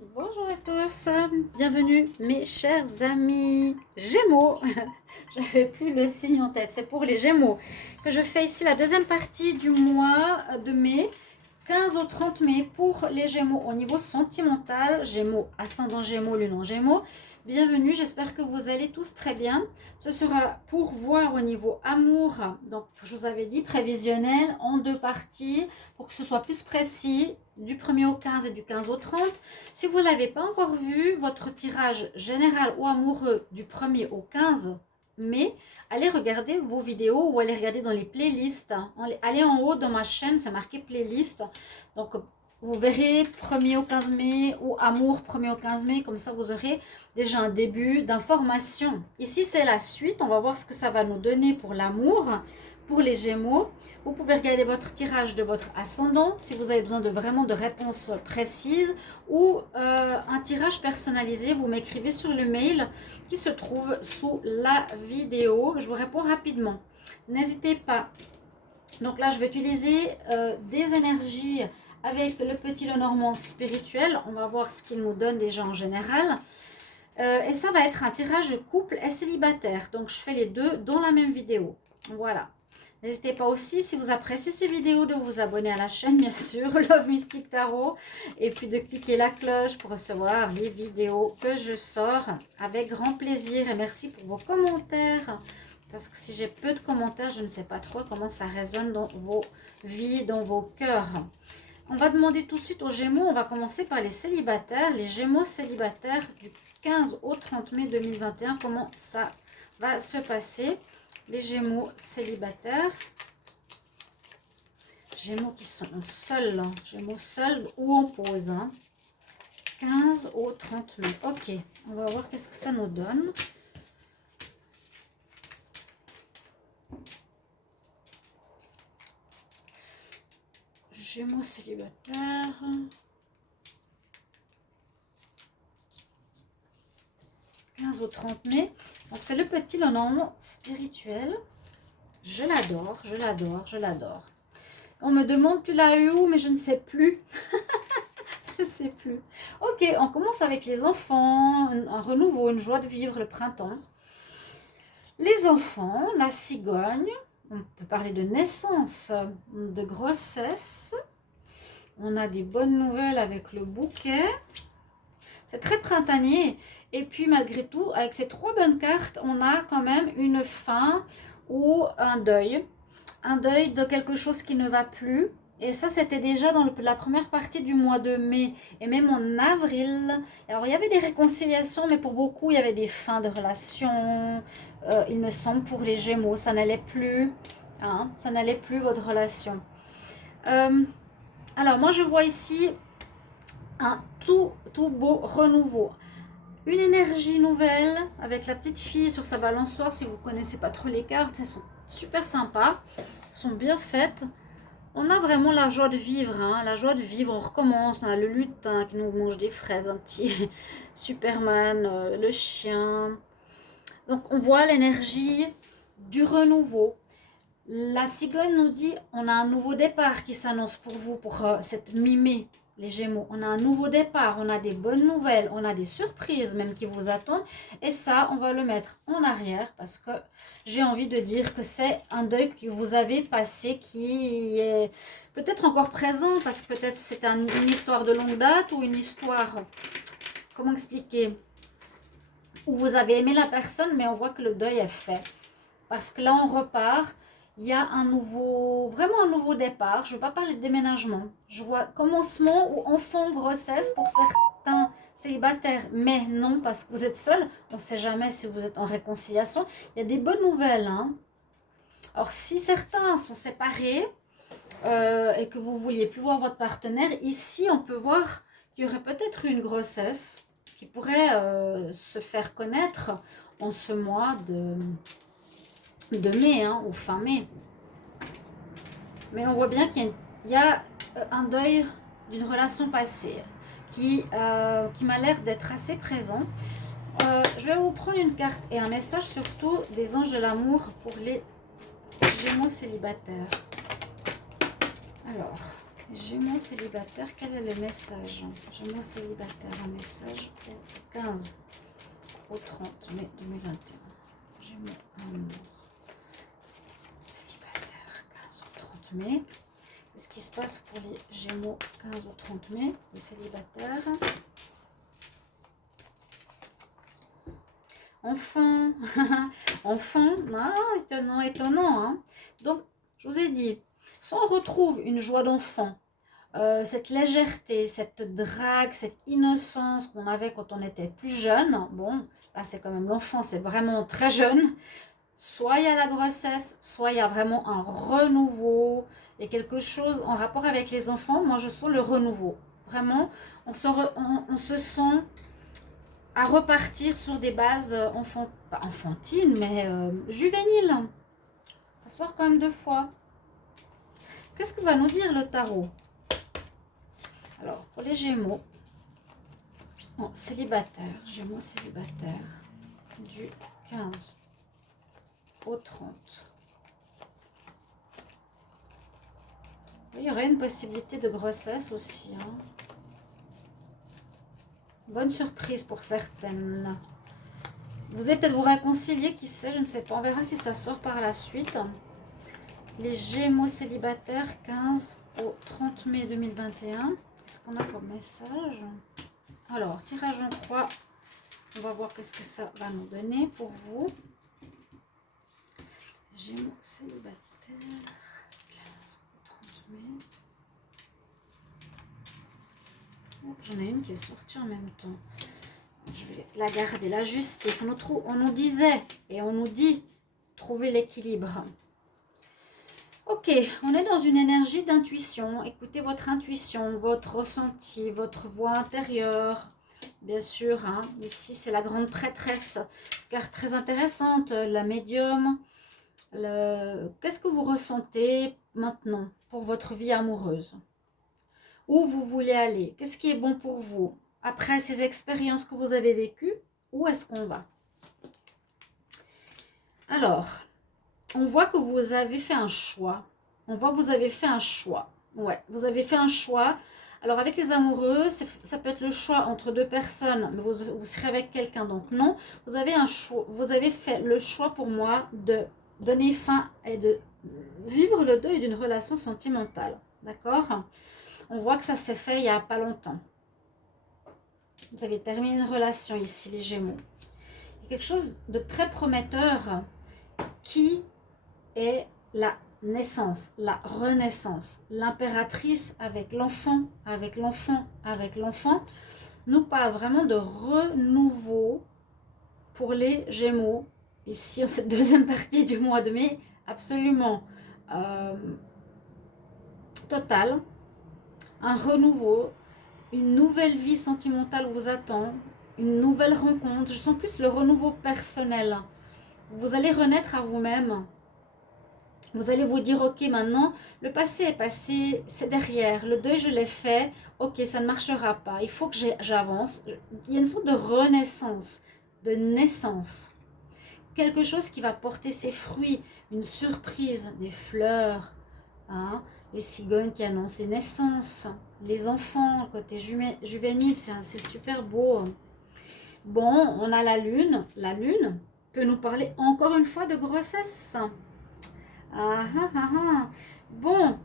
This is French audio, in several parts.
Bonjour à tous, bienvenue mes chers amis Gémeaux. J'avais plus le signe en tête, c'est pour les Gémeaux que je fais ici la deuxième partie du mois de mai, 15 au 30 mai pour les Gémeaux au niveau sentimental, Gémeaux, ascendant Gémeaux, lune en Gémeaux. Bienvenue, j'espère que vous allez tous très bien. Ce sera pour voir au niveau amour, donc je vous avais dit prévisionnel en deux parties pour que ce soit plus précis du 1er au 15 et du 15 au 30. Si vous ne l'avez pas encore vu, votre tirage général ou amoureux du 1er au 15 mai, allez regarder vos vidéos ou allez regarder dans les playlists. Allez en haut dans ma chaîne, c'est marqué playlist. Donc, vous verrez 1er au 15 mai ou amour 1er au 15 mai. Comme ça, vous aurez déjà un début d'information. Ici, c'est la suite. On va voir ce que ça va nous donner pour l'amour, pour les Gémeaux. Vous pouvez regarder votre tirage de votre ascendant si vous avez besoin de vraiment de réponses précises ou un tirage personnalisé. Vous m'écrivez sur le mail qui se trouve sous la vidéo. Je vous réponds rapidement. N'hésitez pas. Donc là, je vais utiliser des énergies avec le petit Lenormand spirituel. On va voir ce qu'il nous donne déjà en général. Et ça va être un tirage couple et célibataire. Donc, je fais les deux dans la même vidéo. Voilà. N'hésitez pas aussi, si vous appréciez ces vidéos, de vous abonner à la chaîne, bien sûr, Love Mystic Tarot. Et puis de cliquer la cloche pour recevoir les vidéos que je sors avec grand plaisir. Et merci pour vos commentaires. Parce que si j'ai peu de commentaires, je ne sais pas trop comment ça résonne dans vos vies, dans vos cœurs. On va demander tout de suite aux Gémeaux. On va commencer par les célibataires. Les Gémeaux célibataires du 15 au 30 mai 2021. Comment ça va se passer? Les Gémeaux célibataires. Gémeaux qui sont seuls. Gémeaux seuls ou en pause. 15 au 30 mai. Ok. On va voir qu'est-ce que ça nous donne. Gémeaux célibataires. Au 30 mai. Donc c'est le petit Lenormand spirituel. Je l'adore, je l'adore, je l'adore. On me demande tu l'as eu où, mais je ne sais plus. Je ne sais plus. Ok, on commence avec les enfants, un renouveau, une joie de vivre le printemps. Les enfants, la cigogne, on peut parler de naissance, de grossesse. On a des bonnes nouvelles avec le bouquet. C'est très printanier. Et puis malgré tout, avec ces trois bonnes cartes, on a quand même une fin ou un deuil. Un deuil de quelque chose qui ne va plus. Et ça, c'était déjà dans la première partie du mois de mai et même en avril. Alors, il y avait des réconciliations, mais pour beaucoup, il y avait des fins de relations. Il me semble pour les Gémeaux, ça n'allait plus. Hein, ça n'allait plus, votre relation. Alors, moi, je vois ici un tout beau renouveau. Une énergie nouvelle avec la petite fille sur sa balançoire. Si vous ne connaissez pas trop les cartes, elles sont super sympas. Elles sont bien faites. On a vraiment la joie de vivre. Hein, la joie de vivre, on recommence. On a le lutin qui nous mange des fraises. Un petit Superman, le chien. Donc on voit l'énergie du renouveau. La cigogne nous dit on a un nouveau départ qui s'annonce pour vous pour cette mi-mai. Les Gémeaux, on a un nouveau départ, on a des bonnes nouvelles, on a des surprises même qui vous attendent. Et ça, on va le mettre en arrière parce que j'ai envie de dire que c'est un deuil que vous avez passé qui est peut-être encore présent parce que peut-être c'est une histoire de longue date ou une histoire, comment expliquer, où vous avez aimé la personne mais on voit que le deuil est fait. Parce que là, on repart. Il y a vraiment un nouveau départ. Je ne veux pas parler de déménagement. Je vois commencement ou enfant, grossesse pour certains célibataires. Mais non, parce que vous êtes seul. On ne sait jamais si vous êtes en réconciliation. Il y a des bonnes nouvelles. Hein. Alors, si certains sont séparés et que vous ne vouliez plus voir votre partenaire, ici, on peut voir qu'il y aurait peut-être une grossesse qui pourrait se faire connaître en ce mois de mai, hein, ou fin mai. Mais on voit bien qu'il y a un deuil d'une relation passée qui m'a l'air d'être assez présent. Je vais vous prendre une carte et un message surtout des anges de l'amour pour les Gémeaux célibataires. Alors, Gémeaux célibataire, quel est le message? Gémeaux célibataire, un message au 15 au 30 mai 2021. Gémeaux amour. Célibataire, 15 au 30 mai. Qu'est-ce qui se passe pour les Gémeaux 15 au 30 mai, les célibataires? Enfant, enfant, ah, étonnant, étonnant. Hein. Donc, je vous ai dit, soit on retrouve une joie d'enfant, cette légèreté, cette drague, cette innocence qu'on avait quand on était plus jeune. Bon, là c'est quand même l'enfant, c'est vraiment très jeune. Soit il y a la grossesse, soit il y a vraiment un renouveau. Il y a quelque chose en rapport avec les enfants. Moi, je sens le renouveau. Vraiment, on se sent à repartir sur des bases pas enfantines, mais juvéniles. Ça sort quand même 2 fois. Qu'est-ce que va nous dire le tarot? Alors, pour les Gémeaux, célibataire, Gémeaux célibataire, du 15 au 30. Il y aurait une possibilité de grossesse aussi. Hein. Bonne surprise pour certaines. Vous allez peut-être vous réconcilier, qui sait, je ne sais pas. On verra si ça sort par la suite. Les Gémeaux célibataires, 15 au 30 mai 2021. Qu'est-ce qu'on a comme message? Alors, tirage en croix. On va voir qu'est-ce que ça va nous donner pour vous. Gémeaux célibataires, 15 au 30 mai. Oh, j'en ai une qui est sortie en même temps. Je vais la garder. La justice. On nous disait et on nous dit trouver l'équilibre. Ok, on est dans une énergie d'intuition. Écoutez votre intuition, votre ressenti, votre voix intérieure. Bien sûr, hein. Ici c'est la grande prêtresse, carte très intéressante, la médium. Qu'est-ce que vous ressentez maintenant pour votre vie amoureuse? Où vous voulez aller? Qu'est-ce qui est bon pour vous? Après ces expériences que vous avez vécues, où est-ce qu'on va? Alors, on voit que vous avez fait un choix. On voit que vous avez fait un choix. Ouais, vous avez fait un choix. Alors, avec les amoureux, ça peut être le choix entre 2 personnes, mais vous serez avec quelqu'un. Donc, non, vous avez un choix. Vous avez fait le choix pour moi de donner fin et de vivre le deuil d'une relation sentimentale. D'accord? On voit que ça s'est fait il n'y a pas longtemps. Vous avez terminé une relation ici, les Gémeaux. Il y a quelque chose de très prometteur qui est la naissance, la renaissance. L'impératrice avec l'enfant, avec l'enfant, avec l'enfant, nous parle vraiment de renouveau pour les Gémeaux. Ici, en cette deuxième partie du mois de mai, absolument total. Un renouveau, une nouvelle vie sentimentale vous attend, une nouvelle rencontre. Je sens plus le renouveau personnel. Vous allez renaître à vous-même. Vous allez vous dire, ok, maintenant, le passé est passé, c'est derrière. Le deuil, je l'ai fait. Ok, ça ne marchera pas. Il faut que j'avance. Il y a une sorte de renaissance, de naissance. Quelque chose qui va porter ses fruits, une surprise, des fleurs, hein, les cigognes qui annoncent les naissances, les enfants, côté juvénile, c'est super beau. Bon, on a la lune. La lune peut nous parler encore une fois de grossesse. Ah, ah, ah, ah. Bon,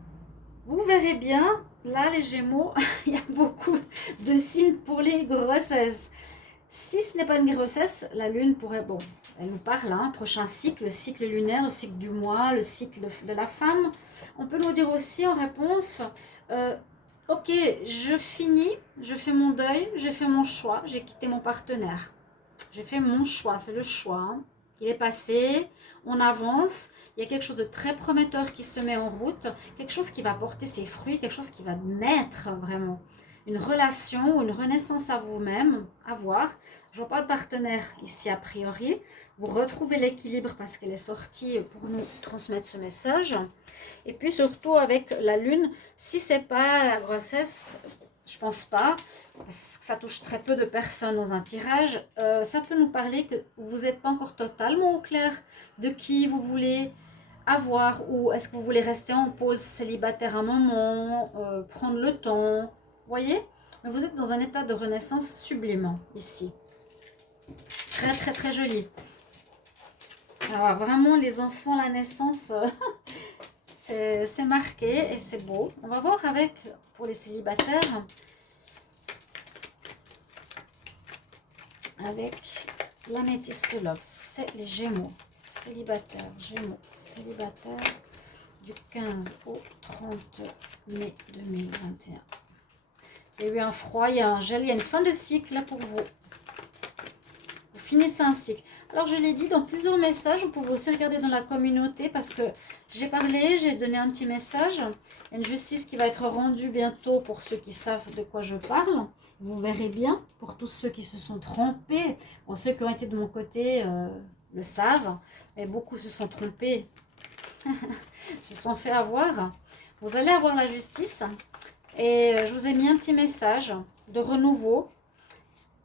vous verrez bien, là les Gémeaux, il y a beaucoup de signes pour les grossesses. Si ce n'est pas une grossesse, la lune pourrait, bon, elle nous parle, hein, prochain cycle, le cycle lunaire, le cycle du mois, le cycle de la femme. On peut nous dire aussi en réponse, ok, je finis, je fais mon deuil, j'ai fait mon choix, j'ai quitté mon partenaire. J'ai fait mon choix, c'est le choix. Hein. Il est passé, on avance, il y a quelque chose de très prometteur qui se met en route, quelque chose qui va porter ses fruits, quelque chose qui va naître vraiment. Une relation, une renaissance à vous-même, à voir. Je vois pas de partenaire ici a priori. Vous retrouvez l'équilibre parce qu'elle est sortie pour nous transmettre ce message. Et puis surtout avec la lune, si c'est pas la grossesse, je pense pas, parce que ça touche très peu de personnes dans un tirage, ça peut nous parler que vous n'êtes pas encore totalement au clair de qui vous voulez À voir, ou est-ce que vous voulez rester en pause célibataire un moment, prendre le temps, voyez? Mais vous êtes dans un état de renaissance sublime ici. Très très très joli. Alors vraiment les enfants, la naissance, c'est marqué et c'est beau. On va voir avec, pour les célibataires, avec l'améthyste love, c'est les Gémeaux. Célibataire, Gémeaux, célibataire du 15 au 30 mai 2021. Il y a eu un froid, il y a un gel, il y a une fin de cycle là pour vous. Vous finissez un cycle. Alors je l'ai dit dans plusieurs messages, vous pouvez aussi regarder dans la communauté parce que j'ai parlé, j'ai donné un petit message. Il y a une justice qui va être rendue bientôt pour ceux qui savent de quoi je parle. Vous verrez bien, pour tous ceux qui se sont trompés. Bon, ceux qui ont été de mon côté le savent, mais beaucoup se sont trompés, se sont fait avoir. Vous allez avoir la justice. Et je vous ai mis un petit message de renouveau,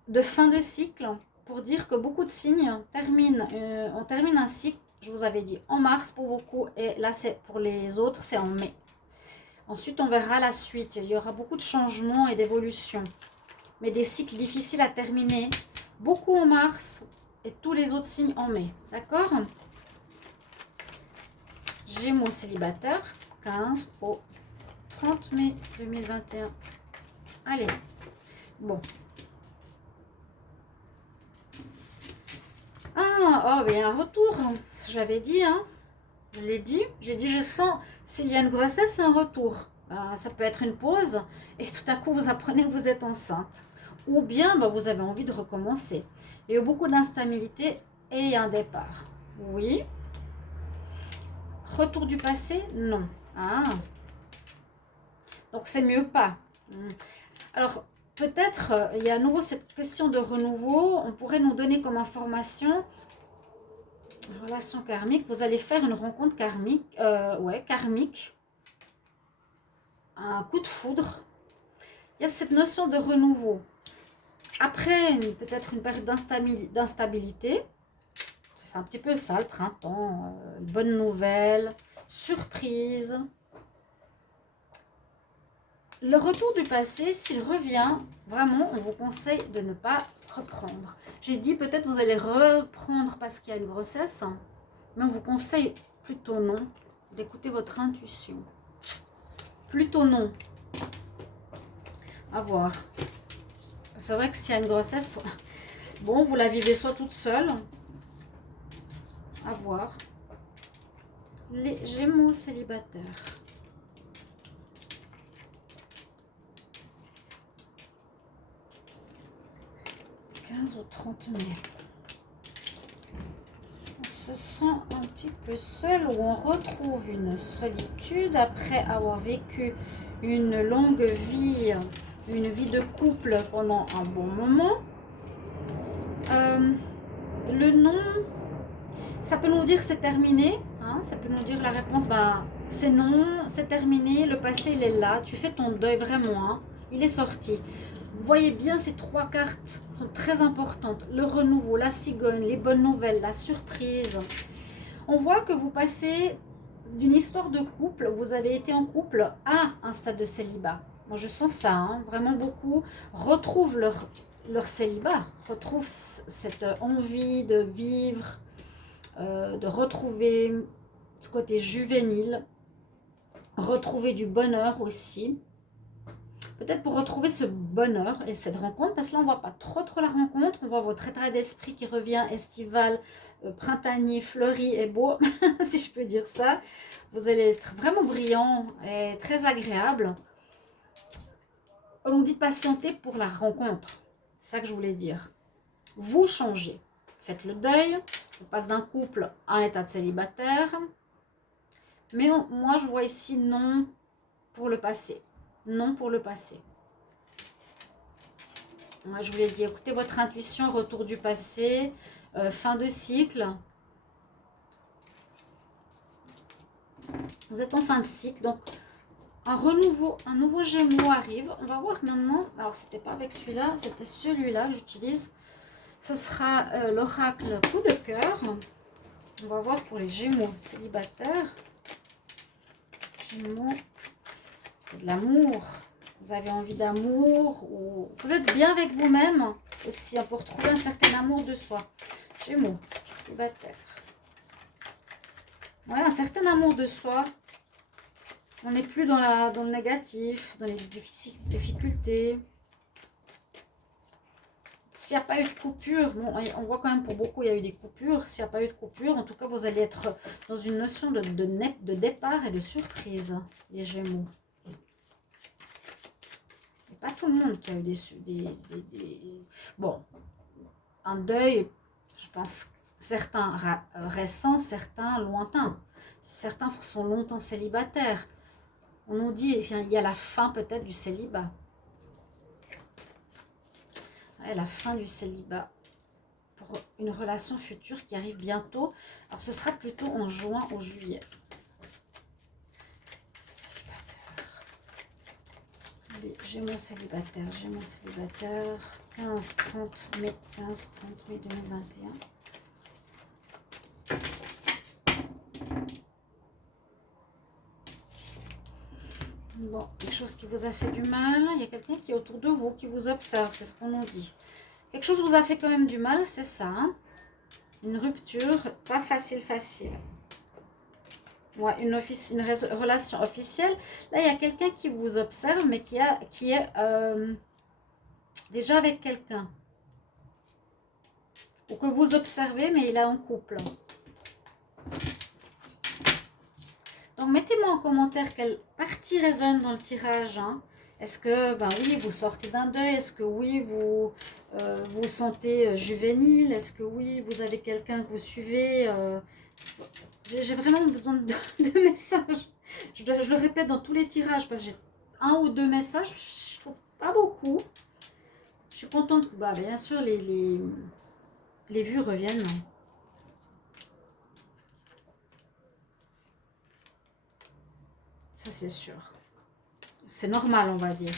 de fin de cycle, pour dire que beaucoup de signes terminent, on termine un cycle, je vous avais dit, en mars pour beaucoup, et là, c'est pour les autres, c'est en mai. Ensuite, on verra la suite. Il y aura beaucoup de changements et d'évolutions, mais des cycles difficiles à terminer. Beaucoup en mars et tous les autres signes en mai. D'accord? Gémeaux célibataire, 15 au 30 mai 2021. Allez, bon. Ah, oh, mais un retour, j'avais dit, hein. Je l'ai dit, j'ai dit, je sens, s'il y a une grossesse, c'est un retour. Ça peut être une pause, et tout à coup, vous apprenez que vous êtes enceinte. Ou bien, vous avez envie de recommencer. Il y a eu beaucoup d'instabilité et un départ. Oui. Retour du passé? Non. Ah. Donc, c'est mieux pas. Alors, peut-être, il y a à nouveau cette question de renouveau. On pourrait nous donner comme information, relation karmique, vous allez faire une rencontre karmique, karmique, un coup de foudre. Il y a cette notion de renouveau. Après, peut-être une période d'instabilité, c'est un petit peu ça, le printemps, bonne nouvelle, surprise. Le retour du passé, s'il revient, vraiment, on vous conseille de ne pas reprendre. J'ai dit peut-être vous allez reprendre parce qu'il y a une grossesse, mais on vous conseille plutôt non, d'écouter votre intuition. Plutôt non. À voir. C'est vrai que s'il y a une grossesse, bon, vous la vivez soit toute seule. À voir. Les Gémeaux célibataires. 15 au 30 mai. On se sent un petit peu seul ou on retrouve une solitude après avoir vécu une longue vie, une vie de couple pendant un bon moment. Le non, ça peut nous dire c'est terminé, hein, ça peut nous dire la réponse, c'est non, c'est terminé, le passé il est là, tu fais ton deuil vraiment, hein, il est sorti. Vous voyez bien, ces trois cartes sont très importantes. Le renouveau, la cigogne, les bonnes nouvelles, la surprise. On voit que vous passez d'une histoire de couple, vous avez été en couple à un stade de célibat. Moi, je sens ça, hein, vraiment beaucoup retrouvent leur célibat, retrouvent cette envie de vivre, de retrouver ce côté juvénile, retrouver du bonheur aussi. Peut-être pour retrouver ce bonheur et cette rencontre, parce que là, on ne voit pas trop la rencontre. On voit votre état d'esprit qui revient estival, printanier, fleuri et beau, si je peux dire ça. Vous allez être vraiment brillant et très agréable. On nous dit de patienter pour la rencontre. C'est ça que je voulais dire. Vous changez. Faites le deuil. On passe d'un couple à un état de célibataire. Mais moi, je vois ici non pour le passé. Non pour le passé. Moi, je vous l'ai dit, écoutez votre intuition, retour du passé, fin de cycle. Vous êtes en fin de cycle, donc un nouveau Gémeaux arrive. On va voir maintenant, alors c'était pas avec celui-là, c'était celui-là que j'utilise. Ce sera l'oracle coup de cœur. On va voir pour les Gémeaux célibataires. Gémeaux, de l'amour. Vous avez envie d'amour ou vous êtes bien avec vous-même aussi pour trouver un certain amour de soi. Gémeaux célibataires. Ouais, un certain amour de soi. On n'est plus dans le négatif, dans les difficultés. S'il n'y a pas eu de coupure, bon, on voit quand même pour beaucoup il y a eu des coupures. S'il n'y a pas eu de coupure, en tout cas vous allez être dans une notion de départ et de surprise, les Gémeaux. Il n'y a pas tout le monde qui a eu bon, un deuil, je pense, certains récents, certains lointains. Certains sont longtemps célibataires. On nous dit qu'il y a la fin peut-être du célibat. Ouais, la fin du célibat pour une relation future qui arrive bientôt. Alors ce sera plutôt en juin ou juillet. Célibataire. Les Gémeaux célibataires. Gémeaux célibataires. 15-30 mai. 15-30 mai 2021. Bon, quelque chose qui vous a fait du mal. Il y a quelqu'un qui est autour de vous, qui vous observe. C'est ce qu'on nous dit. Quelque chose vous a fait quand même du mal, c'est ça. Hein? Une rupture, pas facile. Ouais, une relation officielle. Là, il y a quelqu'un qui vous observe, mais qui est déjà avec quelqu'un. Ou que vous observez, mais il est en couple. Donc, mettez-moi en commentaire quelle partie résonne dans le tirage. Hein. Est-ce que, ben oui, vous sortez d'un deuil? Est-ce que oui, vous vous sentez juvénile? Est-ce que oui, vous avez quelqu'un que vous suivez? J'ai vraiment besoin de messages. Je le répète dans tous les tirages parce que j'ai un ou deux messages. Je trouve pas beaucoup. Je suis contente que, bah, bien sûr, les vues reviennent. Ça, c'est sûr. C'est normal, on va dire.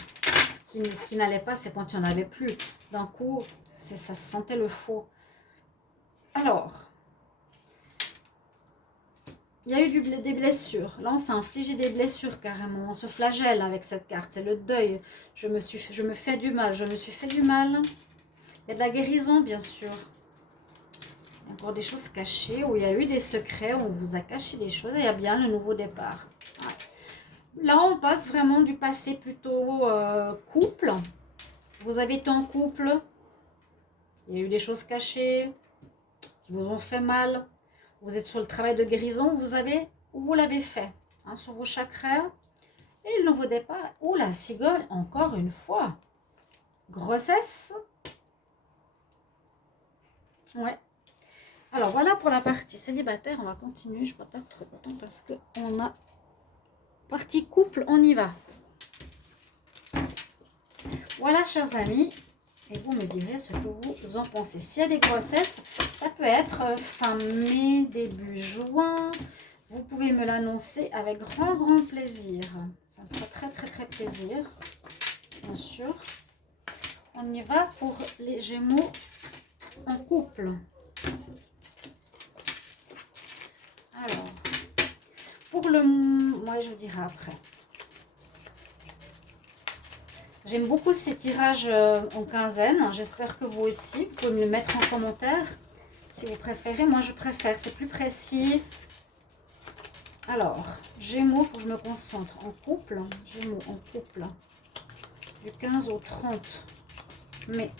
Ce qui n'allait pas, c'est quand il n'y en avait plus. D'un coup, ça se sentait le faux. Alors, il y a eu des blessures. Là, on s'est infligé des blessures carrément. On se flagelle avec cette carte. C'est le deuil. Je me fais du mal. Je me suis fait du mal. Il y a de la guérison, bien sûr. Il y a encore des choses cachées, où il y a eu des secrets, où on vous a caché des choses. Et il y a bien le nouveau départ. Ouais. Là, on passe vraiment du passé plutôt couple. Vous avez été en couple. Il y a eu des choses cachées qui vous ont fait mal. Vous êtes sur le travail de guérison. Vous l'avez fait. Hein, sur vos chakras. Et le nouveau départ. Ouh, la cigogne, encore une fois. Grossesse. Ouais. Alors, voilà pour la partie célibataire. On va continuer. Je ne peux pas trop de temps parce qu'on a partie couple. On y va. Voilà, chers amis. Et vous me direz ce que vous en pensez. S'il y a des grossesses, ça peut être fin mai, début juin. Vous pouvez me l'annoncer avec grand plaisir. Ça me fera très plaisir. Bien sûr. On y va pour les Gémeaux en couple. Alors, pour le... Moi, je vous dirai après. J'aime beaucoup ces tirages en quinzaine. J'espère que vous aussi. Vous pouvez me le mettre en commentaire si vous préférez. Moi, je préfère. C'est plus précis. Alors, Gémeaux, il faut que je me concentre. En couple. Gémeaux en couple. Du 15 au 30 mai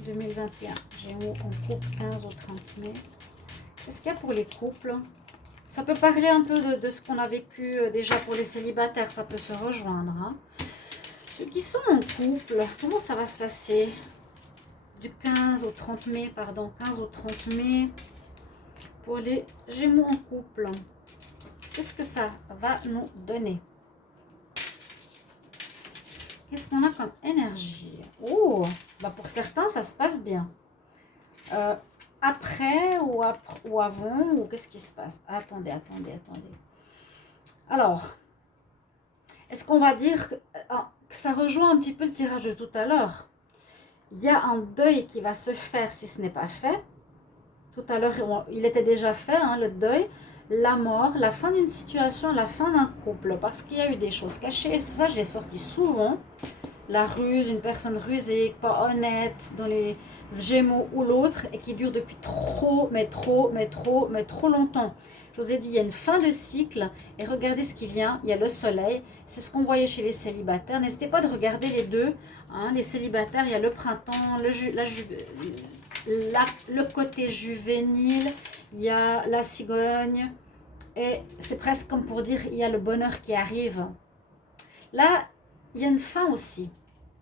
2021. Gémeaux en couple 15 au 30 mai. Qu'est-ce qu'il y a pour les couples? Ça peut parler un peu de ce qu'on a vécu déjà pour les célibataires. Ça peut se rejoindre. Hein. Ceux qui sont en couple, comment ça va se passer? Du 15 au 30 mai, pardon. 15 au 30 mai. Pour les Gémeaux en couple. Qu'est-ce que ça va nous donner? Qu'est-ce qu'on a comme énergie? Oh, bah pour certains, ça se passe bien. Après ou avant, ou qu'est-ce qui se passe? Attendez. Alors, est-ce qu'on va dire que ça rejoint un petit peu le tirage de tout à l'heure? Il y a un deuil qui va se faire si ce n'est pas fait. Tout à l'heure, il était déjà fait, hein, le deuil, la mort, la fin d'une situation, la fin d'un couple. Parce qu'il y a eu des choses cachées. Et ça, je l'ai sorti souvent. La ruse, une personne rusée, pas honnête dans les Gémeaux ou l'autre et qui dure depuis trop longtemps. Je vous ai dit, il y a une fin de cycle et regardez ce qui vient. Il y a le soleil, c'est ce qu'on voyait chez les célibataires. N'hésitez pas de regarder les deux. Hein. Les célibataires, il y a le printemps, le côté juvénile, il y a la cigogne et c'est presque comme pour dire il y a le bonheur qui arrive. Là, il y a une fin aussi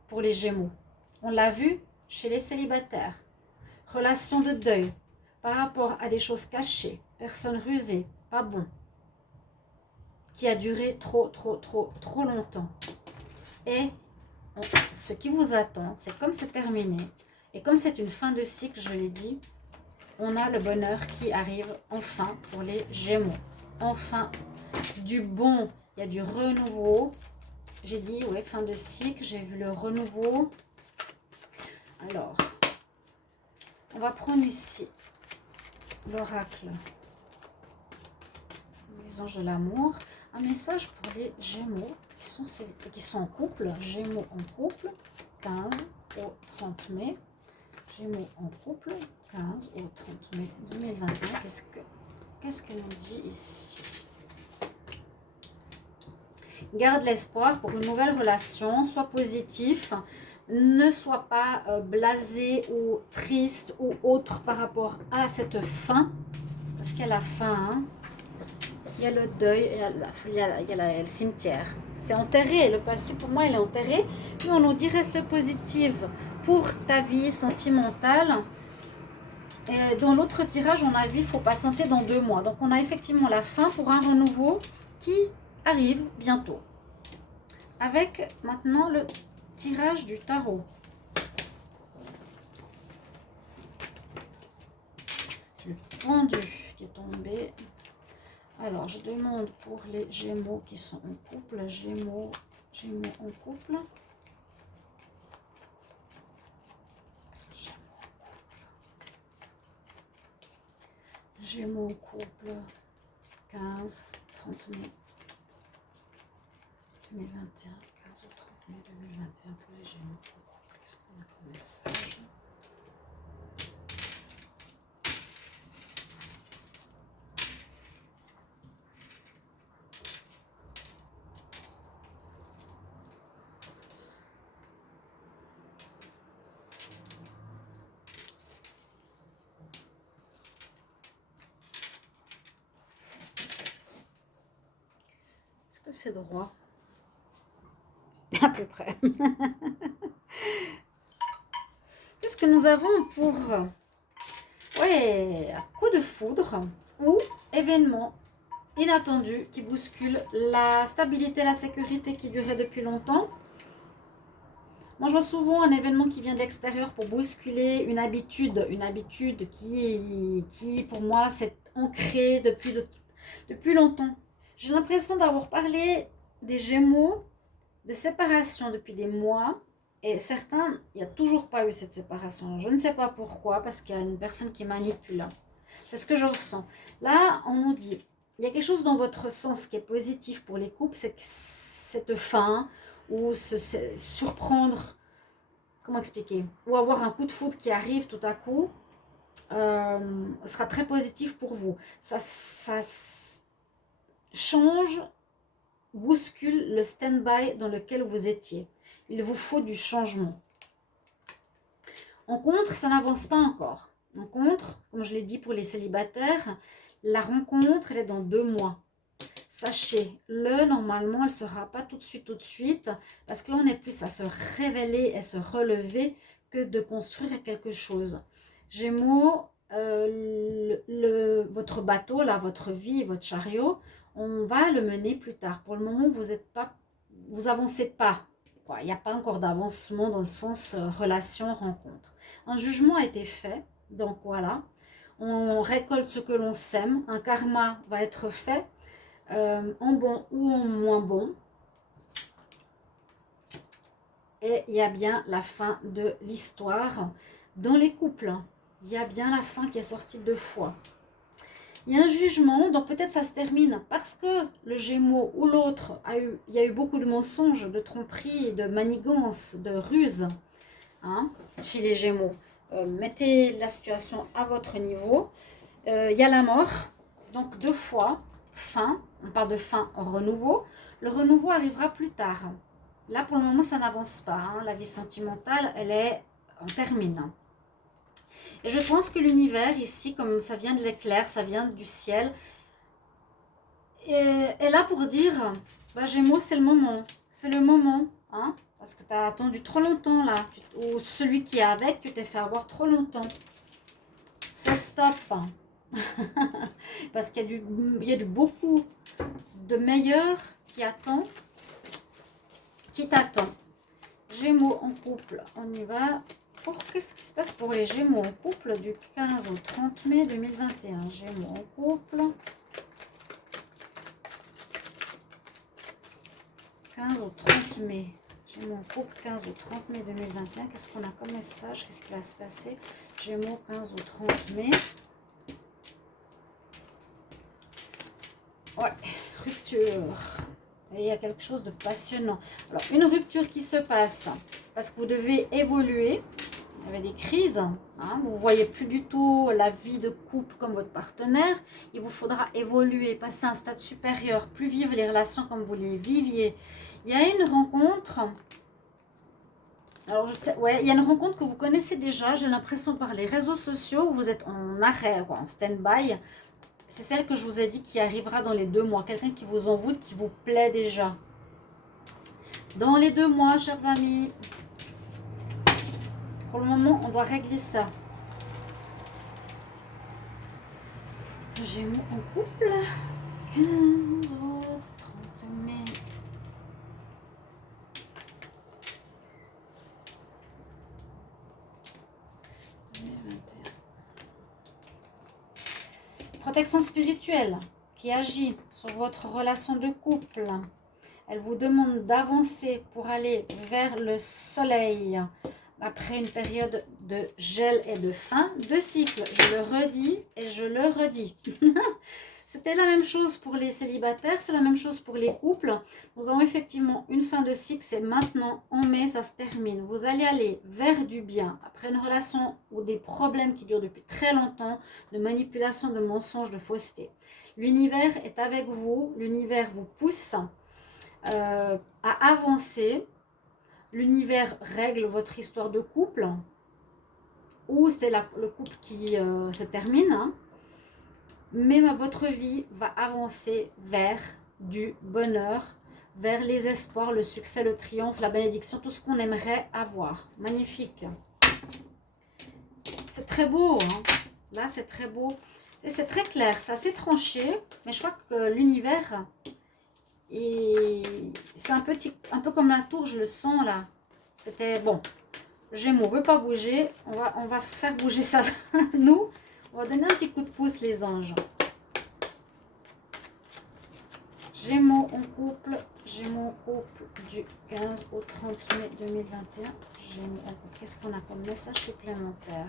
pour les Gémeaux. On l'a vu chez les célibataires. Relation de deuil par rapport à des choses cachées, personne rusée, pas bon, qui a duré trop longtemps. Et ce qui vous attend, c'est comme c'est terminé, et comme c'est une fin de cycle, je l'ai dit, on a le bonheur qui arrive enfin pour les Gémeaux. Enfin, du bon, il y a du renouveau. J'ai dit, ouais, fin de cycle, j'ai vu le renouveau. Alors, on va prendre ici l'oracle des anges de l'amour. Un message pour les Gémeaux qui sont en couple. Gémeaux en couple, 15 au 30 mai. Gémeaux en couple, 15 au 30 mai 2021. Qu'est-ce qu'elle nous dit ici? Garde l'espoir pour une nouvelle relation, sois positif, ne sois pas blasé ou triste ou autre par rapport à cette fin, parce qu'il y a la fin, hein. Il y a le deuil, il y a le cimetière. C'est enterré, le passé pour moi il est enterré. Nous on nous dit reste positive pour ta vie sentimentale. Et dans l'autre tirage on a vu il faut patienter dans 2 mois. Donc on a effectivement la fin pour un renouveau qui arrive bientôt. Avec maintenant le tirage du tarot. Le pendu qui est tombé. Alors, je demande pour les Gémeaux qui sont en couple. Gémeaux en couple. Gémeaux en couple. 15, 30 mai 2021. 15 ou 30 mai 2021 pour les Gémeaux en couple. Qu'est-ce qu'on a comme message? Est-ce que c'est droit? À peu près. Qu'est-ce que nous avons pour... Ouais, coup de foudre ou événement inattendu qui bouscule la stabilité, la sécurité qui durait depuis longtemps. Moi, je vois souvent un événement qui vient de l'extérieur pour bousculer une habitude qui pour moi, s'est ancrée depuis longtemps. J'ai l'impression d'avoir parlé des Gémeaux, de séparation depuis des mois. Et certains, il n'y a toujours pas eu cette séparation. Je ne sais pas pourquoi, parce qu'il y a une personne qui manipule. C'est ce que je ressens. Là, on nous dit, il y a quelque chose dans votre sens qui est positif pour les couples, c'est que cette fin, ou se surprendre, comment expliquer, ou avoir un coup de foudre qui arrive tout à coup, sera très positif pour vous. Ça change, bouscule le stand-by dans lequel vous étiez. Il vous faut du changement. En contre, ça n'avance pas encore. En contre, comme je l'ai dit pour les célibataires, la rencontre, elle est dans 2 mois. Sachez-le, normalement, elle ne sera pas tout de suite, parce que là, on est plus à se révéler et se relever que de construire quelque chose. Gémeaux, votre bateau, là, votre vie, votre chariot, on va le mener plus tard. Pour le moment, vous avancez pas. Il n'y a pas encore d'avancement dans le sens relation, rencontre. Un jugement a été fait, donc voilà. On récolte ce que l'on sème. Un karma va être fait, en bon ou en moins bon. Et il y a bien la fin de l'histoire dans les couples. Il y a bien la fin qui est sortie 2 fois. Il y a un jugement, donc peut-être ça se termine parce que le Gémeaux ou l'autre il y a eu beaucoup de mensonges, de tromperies, de manigances, de ruses, hein, chez les Gémeaux. Mettez la situation à votre niveau. Il y a la mort, donc 2 fois, fin, on parle de fin, renouveau. Le renouveau arrivera plus tard. Là, pour le moment, ça n'avance pas, hein. La vie sentimentale, on termine. Et je pense que l'univers ici, comme ça vient de l'éclair, ça vient du ciel, est là pour dire, bah, Gémeaux, c'est le moment. C'est le moment, hein, parce que tu as attendu trop longtemps là. Ou celui qui est avec, tu t'es fait avoir trop longtemps. C'est stop. Parce qu'il y a du beaucoup de meilleur qui t'attend. Gémeaux en couple, on y va. Qu'est-ce qui se passe pour les Gémeaux en couple du 15 au 30 mai 2021? Gémeaux en couple. 15 au 30 mai. Gémeaux en couple, 15 au 30 mai 2021. Qu'est-ce qu'on a comme message? Qu'est-ce qui va se passer? Gémeaux, 15 au 30 mai. Ouais, rupture. Et il y a quelque chose de passionnant. Alors, une rupture qui se passe parce que vous devez évoluer. Il y avait des crises. Hein, vous ne voyez plus du tout la vie de couple comme votre partenaire. Il vous faudra évoluer, passer à un stade supérieur, plus vivre les relations comme vous les viviez. Il y a une rencontre. Alors, je sais, ouais, il y a une rencontre que vous connaissez déjà. J'ai l'impression par les réseaux sociaux où vous êtes en arrêt, en stand-by. C'est celle que je vous ai dit qui arrivera dans les 2 mois. Quelqu'un qui vous envoûte, qui vous plaît déjà. Dans les 2 mois, chers amis. Pour le moment, on doit régler ça. Gémeaux en couple. 15 au 30 mai. Protection spirituelle qui agit sur votre relation de couple. Elle vous demande d'avancer pour aller vers le soleil après une période de gel et de fin de cycle. Je le redis et je le redis. C'était la même chose pour les célibataires, c'est la même chose pour les couples. Nous avons effectivement une fin de cycle, c'est maintenant, en mai, ça se termine. Vous allez aller vers du bien, après une relation ou des problèmes qui durent depuis très longtemps, de manipulation, de mensonges, de fausseté. L'univers est avec vous, l'univers vous pousse à avancer. L'univers règle votre histoire de couple, ou c'est le couple qui se termine, hein. Mais votre vie va avancer vers du bonheur, vers les espoirs, le succès, le triomphe, la bénédiction, tout ce qu'on aimerait avoir. Magnifique. C'est très beau, hein. Là, c'est très beau. Et c'est très clair, c'est assez tranché, mais je crois que l'univers, c'est un peu comme la tour, je le sens là. C'était bon. Gémeaux ne veut pas bouger. On va faire bouger ça. Nous, on va donner un petit coup de pouce, les anges. Gémeaux en couple. Gémeaux en couple du 15 au 30 mai 2021. Gémeaux en couple. Qu'est-ce qu'on a comme message supplémentaire?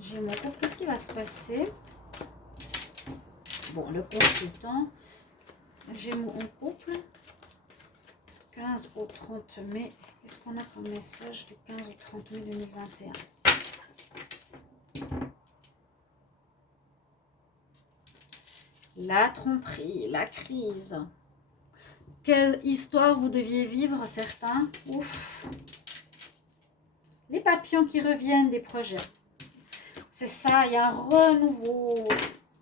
Gémeaux en couple. Qu'est-ce qui va se passer? Bon, le consultant. Gémeaux en couple. 15 au 30 mai. Qu'est-ce qu'on a comme message du 15 au 30 mai 2021? La tromperie, la crise. Quelle histoire vous deviez vivre, certains? Ouf. Les papillons qui reviennent des projets. C'est ça, il y a un renouveau.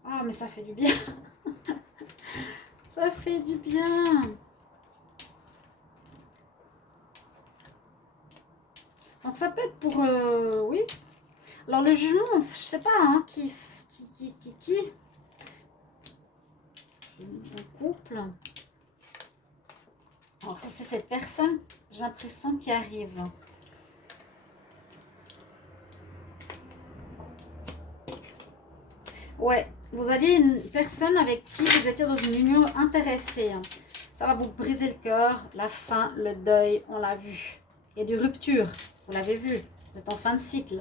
Ah, mais ça fait du bien. Ça fait du bien. Donc ça peut être pour... oui. Alors le jugement, je ne sais pas, hein, qui un couple. Alors ça c'est cette personne, j'ai l'impression, qui arrive. Ouais, vous aviez une personne avec qui vous étiez dans une union intéressée. Ça va vous briser le cœur, la fin, le deuil, on l'a vu. Il y a des ruptures, vous l'avez vu. Vous êtes en fin de cycle.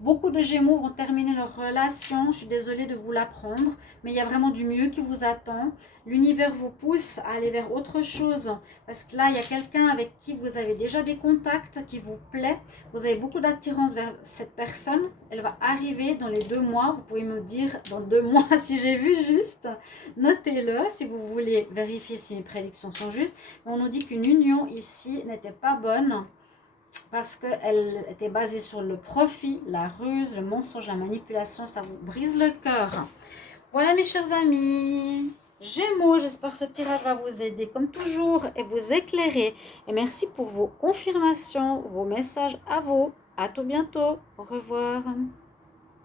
Beaucoup de Gémeaux vont terminer leur relation. Je suis désolée de vous l'apprendre, mais il y a vraiment du mieux qui vous attend. L'univers vous pousse à aller vers autre chose. Parce que là, il y a quelqu'un avec qui vous avez déjà des contacts, qui vous plaît. Vous avez beaucoup d'attirance vers cette personne. Elle va arriver dans les 2 mois. Vous pouvez me dire dans 2 mois si j'ai vu juste. Notez-le si vous voulez vérifier si mes prédictions sont justes. On nous dit qu'une union ici n'était pas bonne, parce qu'elle était basée sur le profit, la ruse, le mensonge, la manipulation. Ça vous brise le cœur. Voilà mes chers amis. Gémeaux, j'espère que ce tirage va vous aider comme toujours et vous éclairer. Et merci pour vos confirmations, vos messages à vous. À tout bientôt. Au revoir.